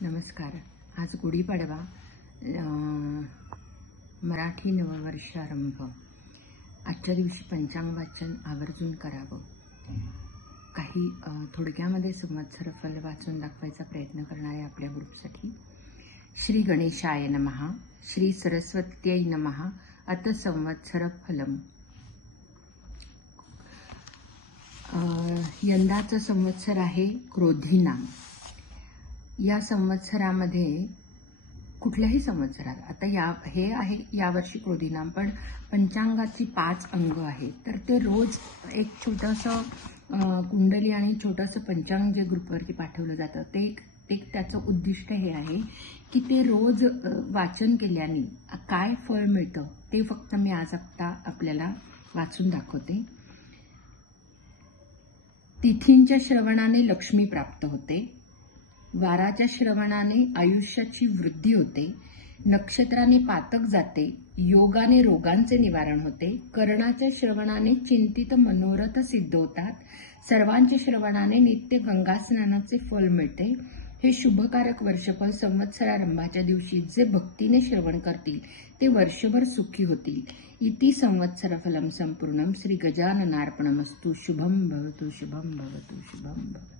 नमस्कार. आज गुढीपाडवा, मराठी नववर्षारंभ. आजच्या दिवशी पंचांग वाचन आवर्जून करावं. काही थोडक्यामध्ये संवत्सर फल वाचून दाखवायचा प्रयत्न करणारे आपल्या ग्रुपसाठी. श्री गणेशाय नमः, श्री सरस्वत्यै नमः. अत संवत्सर फलम. यंदाचं संवत्सर आहे क्रोधीनाम. या संवत्सरामध्ये कुठल्याही संवत्सरात आता हे आहे यावर्षी क्रोधीनाम, पण पंचांगाची 5 अंग आहेत. तर ते रोज एक छोटंसं कुंडली आणि छोटंसं पंचांग जे ग्रुपवरती पाठवलं जातं ते त्याचं उद्दिष्ट हे आहे की ते रोज वाचन केल्याने काय फळ मिळतं ते फक्त मी आज आपल्याला वाचून दाखवते. तिथींच्या श्रवणाने लक्ष्मी प्राप्त होते. वाराच्या श्रवणाने आयुष्याची वृद्धी होते. नक्षत्राने पातक जाते. योगाने रोगांचे निवारण होते. कर्णाच्या श्रवणाने चिंतित मनोरथ सिद्ध होतात. सर्वांच्या श्रवणाने नित्य गंगा स्नानाचे फल मिळते. हे शुभकारक वर्षफल संवत्सरारंभाच्या दिवशी जे भक्तीने श्रवण करतील ते वर्षभर सुखी होतील. इति संवत्सर फलम संपूर्णम. श्री गजाननार्पणमस्तु. शुभम भवतु, शुभम भवतु, शुभम भवतु.